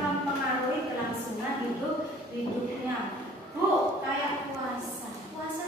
mempengaruhi kelangsungan hidupnya. Bu, kayak puasa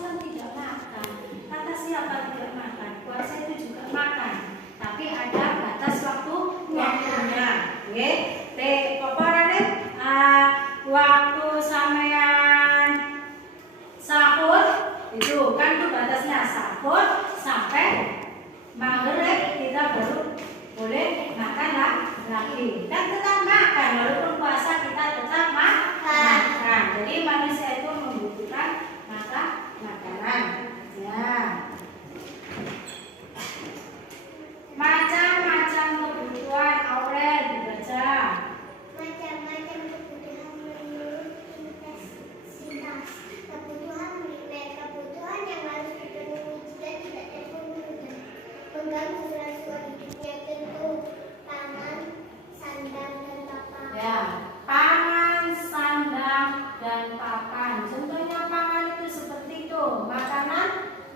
kan tidak makan. Kata siapa tidak makan? Puasa itu juga makan, tapi ada batas waktunya. Oke, pokoknya waktu sampean sahur itu kan tuh batasnya, sahur sampai maghrib kita baru boleh makan lagi. Dan tetap makan walaupun puasa, kita tetap makan. Jadi manusia itu membutuhkan makanan. Ya. Macam-macam kebutuhan Aurel dibaca. Macam-macam kebutuhan menurut intensitas. Kebutuhan primer, kebutuhan yang harus dipenuhi jika tidak terpenuhi mengganggu kelangsungan hidupnya, tentu pangan, sandang, dan papan. Ya, pangan, sandang, dan papan. Contohnya pangan itu seperti itu, makanan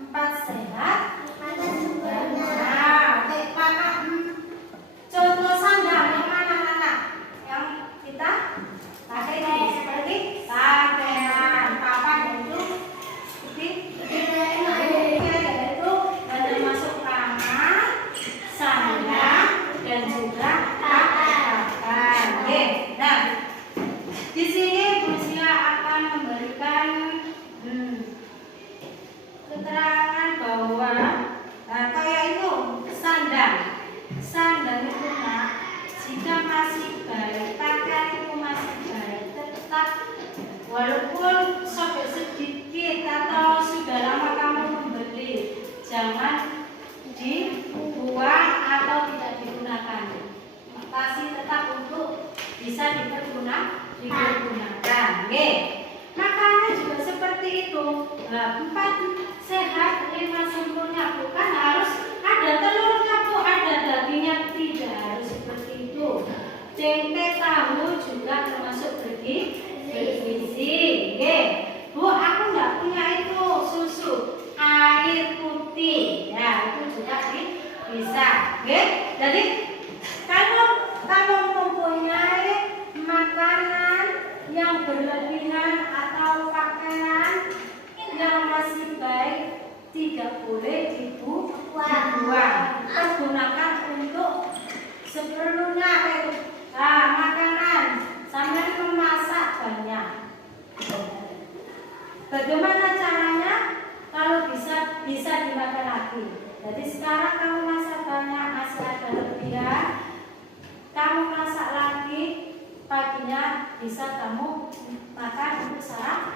4 sehat. Contoh sandang yang mana anak? Yang kita pakai ini seperti pakaian. Papan itu seperti itu termasuk pangan, sandang, dan juga papan. Oke. Nah, di sini Bu Sia akan memberikan keterangan bahwa kayak itu sandang itu jika masih baik, pakaian itu masih baik, tetap walaupun sobek sedikit atau sudah lama kamu membeli, jangan dibuang atau tidak digunakan, masih tetap untuk bisa dipergunakan. Makanan juga seperti itu, 4 sehat, 5 sempurna, bukan harus ada telurnya Bu, ada dagingnya, tidak harus seperti itu. Tempe, tahu juga termasuk bergizi. Bu, aku nggak punya itu susu, air putih, ya itu juga bisa. Jadi kalau mempunyai makanan yang berlebihan atau pakaian yang masih baik, tidak boleh dibuang. Pergunakan untuk seperlunya. Makanan sampai memasak banyak. Bagaimana caranya? Kalau bisa dimakan lagi. Jadi sekarang kamu masak banyak, masih ada lebihan, kamu masak lagi, paginya bisa kamu makan untuk sarapan.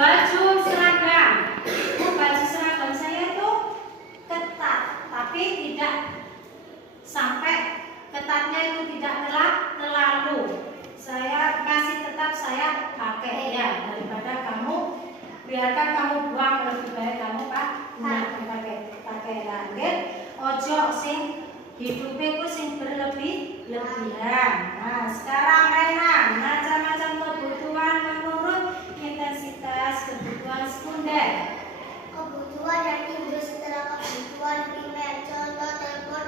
Baju seragam. Baju seragam saya itu ketat, tapi tidak sampai ketatnya itu tidak terlalu. Saya kasih tetap saya pakai ya, daripada kamu biarkan kamu buang, lebih baik kamu pakai lagi. Ojo sing hidupnya ku sing berlebihan. Nah, sekarang Rena, macam-macam kebutuhan menurut intensitas kebutuhan sekunder. Kebutuhan yang timbul setelah kebutuhan primer, contoh telepon,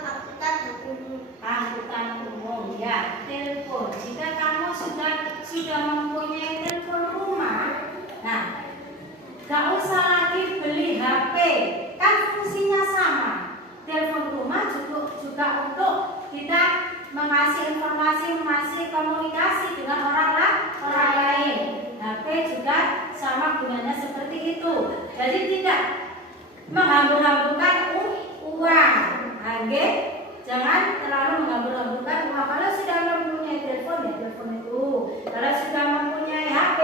angkutan umum, ya, telepon. Jika kamu sudah mempunyai telepon rumah, nah, gak usah lagi beli HP, kan fungsinya sama. Telepon rumah juga untuk kita mengasih informasi, mengasih komunikasi dengan orang lain. HP juga sama gunanya seperti itu. Jadi tidak menghambur-hamburkan uang. Jangan terlalu menghambur-hamburkan uang. Kalau sudah mempunyai telepon, ya telepon itu. Kalau sudah mempunyai HP,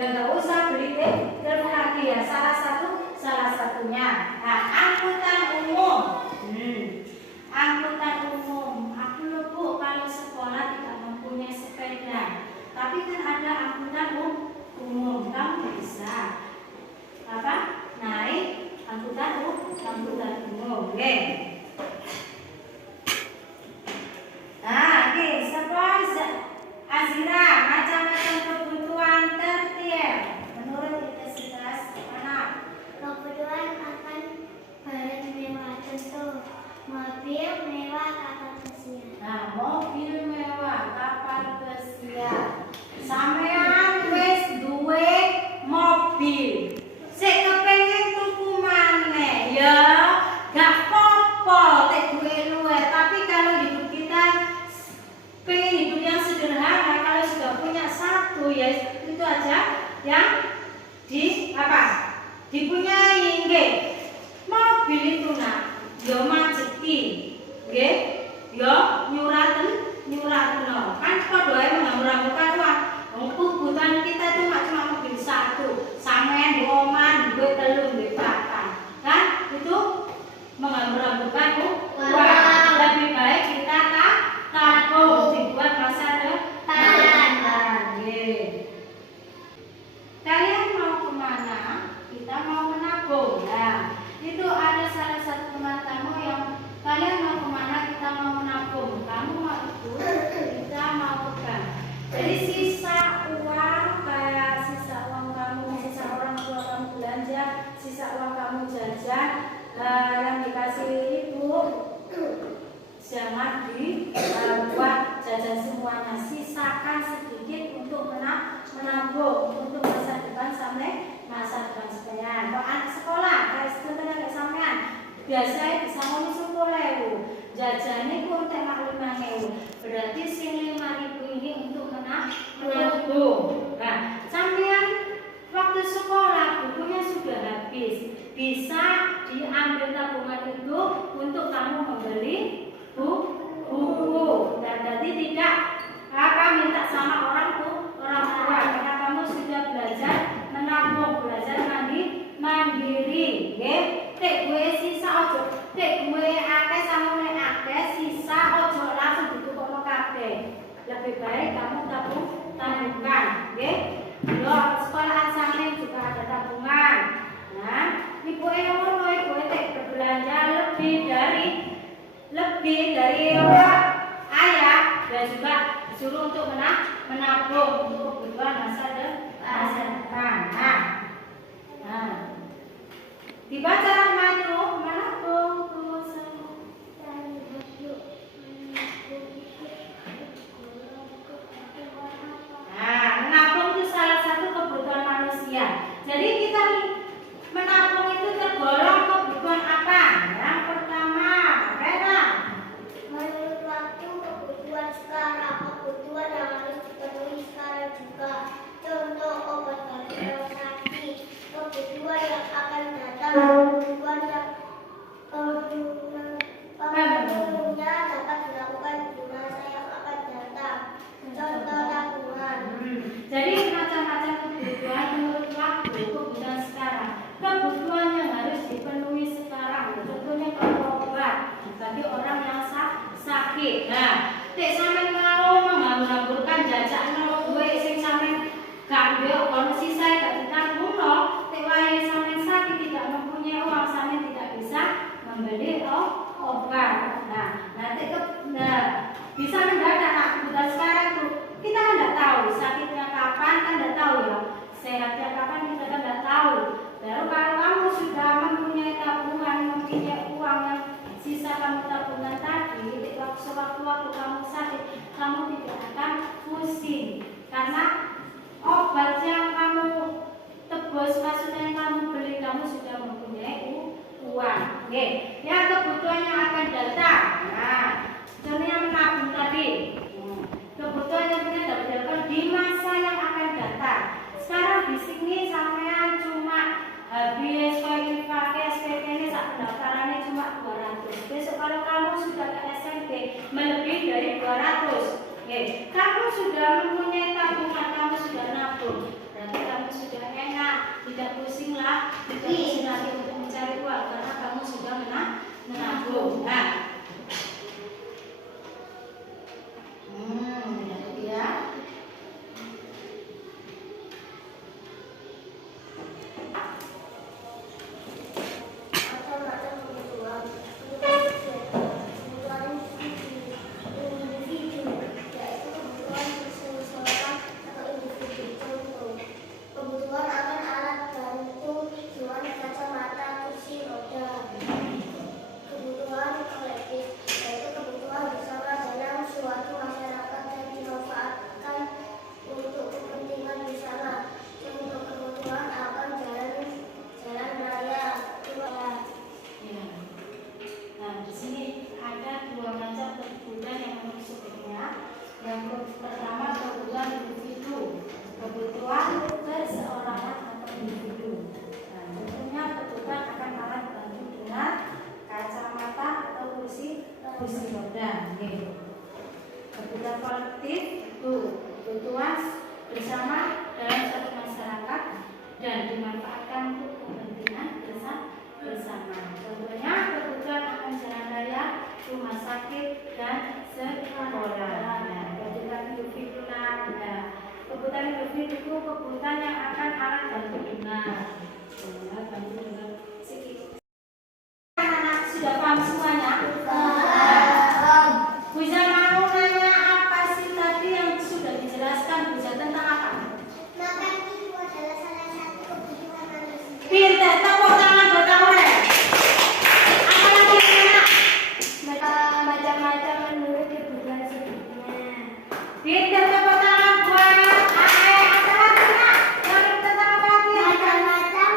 ya nggak usah beli telepon lagi ya. Salah satunya. Nah, angkutan umum. Angkutan umum. Aku lupa kalau sekolah tidak mempunyai sepeda, tapi kan ada angkutan umum. Kamu bisa naik angkutan umum. Nah, suppose Azira, macam-macam kebutuhan tertier menurut intensitas mana? Kebutuhan akan barang mewah, contoh mobil mewah, kapal pesiar. Nah, mobil dipunyai nggih. Mobil itu nak yo majeki nggih, yo nyuraten kan padha ae menghambur-hamburkan uang. Kebutuhan kita itu cuma mobil satu, sampean di omah duwe 3 duwe 4 kan itu menghambur-hamburkan uang. Lebih baik kita tabung dibuat masa depan. Nggih. Kalian mau kemana? Kita mau menabung. Nah, itu ada salah satu teman kamu yang kalian mau kemana? Kita mau menabung. Kamu mau ikut? Kita mau pegang. Jadi sisa uang kayak sisa uang kamu, sisa orang tua kamu belanja, sisa uang kamu jajan, yang dikasih ibu jangan dibuat jajan semuanya. Sisakan sedikit untuk menabung untuk masa depan sampai masa depan sampean. Kalau anak sekolah kayak contohnya kayak sampean biasanya bisa ngomong 10.000 jajannya pun tema 5.000, berarti sing 5.000 ini untuk menabung. Nah, sampean waktu sekolah bukunya sudah habis, bisa diambil tabungan itu untuk kamu membeli buku. Dan jadi tidak akan minta sama orang tua karena kamu sudah belajar menabung, belajar mandiri. Nggih, tek gue sisa ojo, tek gue akeh sama nek akeh sisa ojo langsung ditukokno kabeh. Lebih baik kamu tabungkan, nggih. Yo sekolahan sampean juga ada tabungan. Nah, ibu ngono ibu tek berbelanja lebih dari orang ayah dan juga disuruh untuk menabung untuk kebutuhan masa depan. Nah, dibaca rahmatu menabung. Nah, menabung itu salah satu kebutuhan manusia. Jadi kita menabung itu tergolong kebutuhan apa? Yang pertama, Rena. Menurut waktu kebutuhan sekarang, kebutuhan yang harus dipenuhi sekarang juga. Contoh obat kalau sakit, kebutuhan yang akan datang, kebutuhan yang pemenuhnya dapat dilakukan di masa yang akan datang. Contoh tabungan. Jadi macam-macam kebutuhan menurut waktu, kebutuhan sekarang. Kebutuhan yang harus dipenuhi sekarang, contohnya kalau obat bagi orang yang sakit. Nah, tek sampean mau menghambur-hamburkan jajan duwe sing sampean gak duwe ono sisa gak ditabungno, tek wae sampean sakit tidak mempunyai uang, sampean tidak bisa membeli obat. Bisa mendadak kebutuhan sekarang tuh. Kita kan tidak tahu sakitnya kapan, kan tidak tahu ya. Sehatnya kapan kita kan tidak tahu. Lalu kalau kamu sudah mempunyai tabungan, mempunyai uang yang sisa kamu tabungan tadi, sewaktu-waktu kamu sakit, kamu tidak akan pusing karena obat yang kamu tebus, maksudnya yang kamu beli, kamu sudah mempunyai uang. Oke, ya kebutuhan yang akan datang. Nah, contohnya menabung tadi. Kebutuhan yang kita dapatkan di masa yang akan datang. Sekarang di sini sampean cuma habis pakai SPP ini saat pendaftarannya cuma 200. Besok kalau kamu sudah ke SMP melebihi dari 200. Oke, kamu sudah mempunyai tabungan, kamu sudah nabung. Berarti kamu sudah enak, tidak pusing lah, tidak pusing lagi untuk mencari uang karena kamu sudah menabung. Nah, ya. Macam-macam kebutuhan. Kebutuhan individu, yaitu kebutuhan seseorang atau individu. Contoh, kebutuhan akan alat bantu secara kolektif itu kebutuhan bersama dalam satu masyarakat dan dimanfaatkan untuk kepentingan bersama. Contohnya kebutuhan akan jalan raya, rumah sakit dan sekolah. Nah, kebutuhan individu kebutuhan individu itu kebutuhan yang akan alat bantu benar. Anak-anak sudah paham semuanya? Bu Iza mau nanya apa sih tadi yang sudah dijelaskan Bu Iza tentang apa? Makan itu adalah salah satu kebutuhan manusia. Pintar, tepuk tangan buat kamu ya. Apa lagi anak? Macam-macam menurut kebutuhan hidupnya. Pintar, tepuk tangan buat Ae. Apa lagi nak? Yang tentang apa lagi? Macam-macam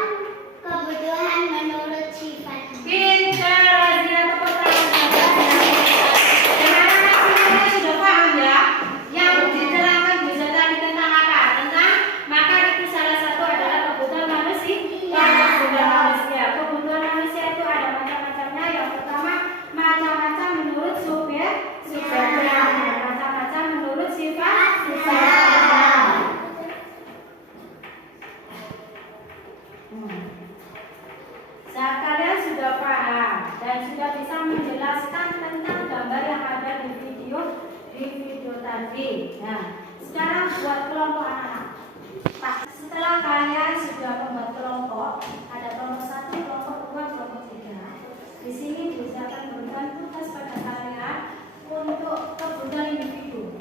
kebutuhan menurut sifatnya. Pintar, Razia, tepuk tangan buat Razia. Dan anak-anak semuanya sudah paham ya? Yang diterangkan Bu Iza tadi tentang apa? Tentang makan itu salah satu adalah kebutuhan manusia. Kebutuhan manusia itu ada macam-macamnya. Yang pertama, macam-macam menurut subjeknya. Macam-macam menurut sifatnya. Saat kalian sudah paham dan sudah bisa menjelaskan tentang gambar yang ada di video tadi. Nah, sekarang buat kelompok anak-anak. Setelah kalian sudah membuat kelompok, ada kelompok 1, kelompok 2, kelompok 3. Di sini bisa akan memberikan tugas pada kalian untuk kebutuhan individu.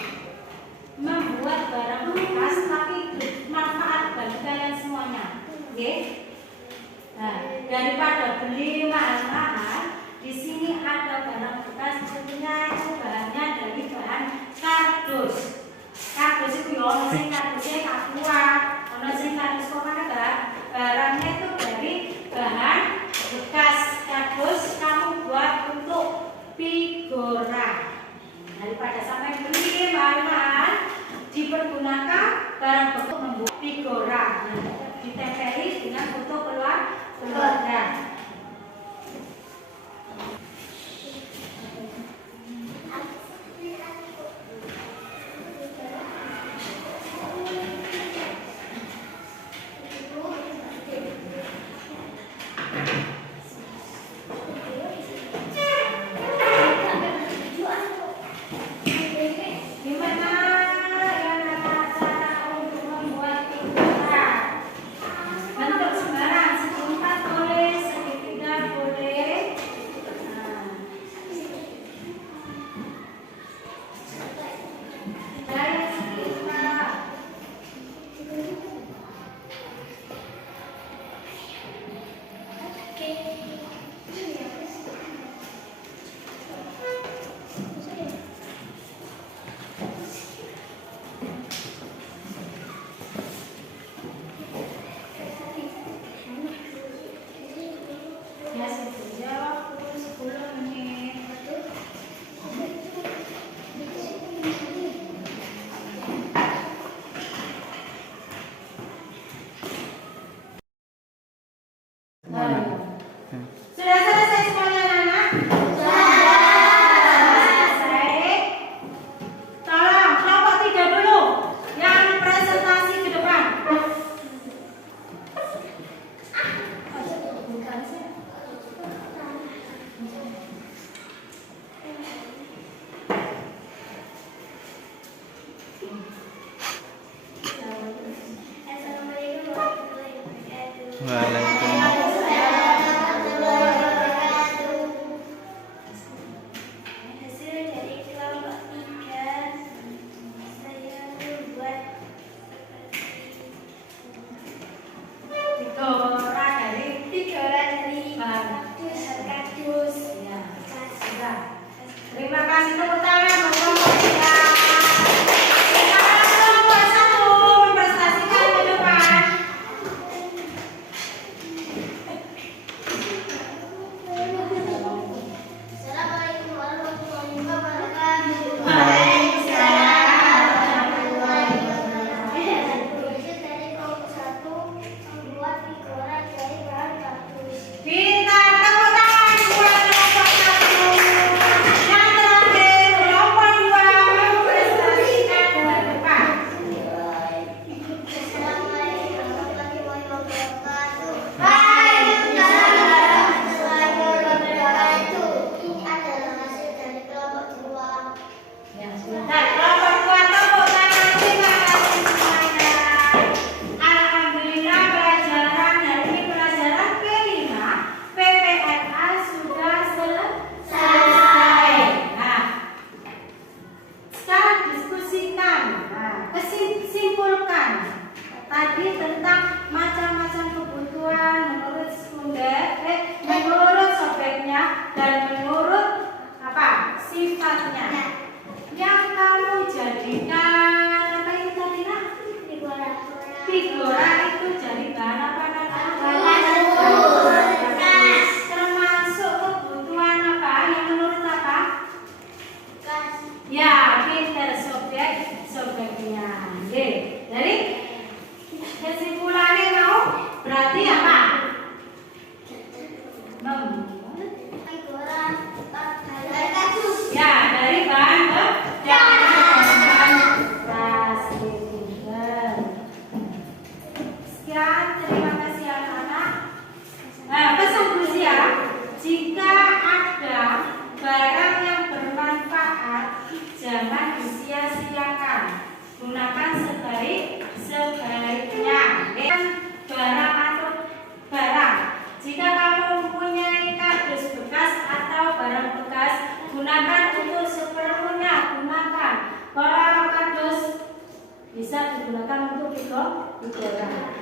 Membuat barang bekas tapi bermanfaat bagi kalian semuanya. Oke? Nah, daripada beli mahal-mahal, di sini ada barang bekas tentunya itu bahannya dari bahan kardus. Kardus itu ya, ono sing kardusnya kakua, ono sing kardus kok barangnya itu dari bahan bekas kardus kamu buat untuk figura. Daripada sampai beli mahal-mahal, dipergunakan barang bentuk membuat figura. Nah, ditempeli dengan foto keluarga. Gimana yang cara untuk membuat figura? Bentuk sembarang, segi 4 boleh, segi 3 boleh. Dari segi 4. Ya, sebetulnya waktu 10 menit. Sudah selesai semuanya anak? Selesai. Tolong kelompok 3 dulu yang presentasi ke depan. Assalamualaikum warahmatullahi wabarakatuh. Waalaikumsalam. Hasil dari kelompok 3, saya membuat Figura dari figura dari bahan. kardus. Ya, sudah. Terima kasih tepuk tangan buat kelompok 3. Sekarang kelompok 1 mempresentasikan ke depan. Itu orang.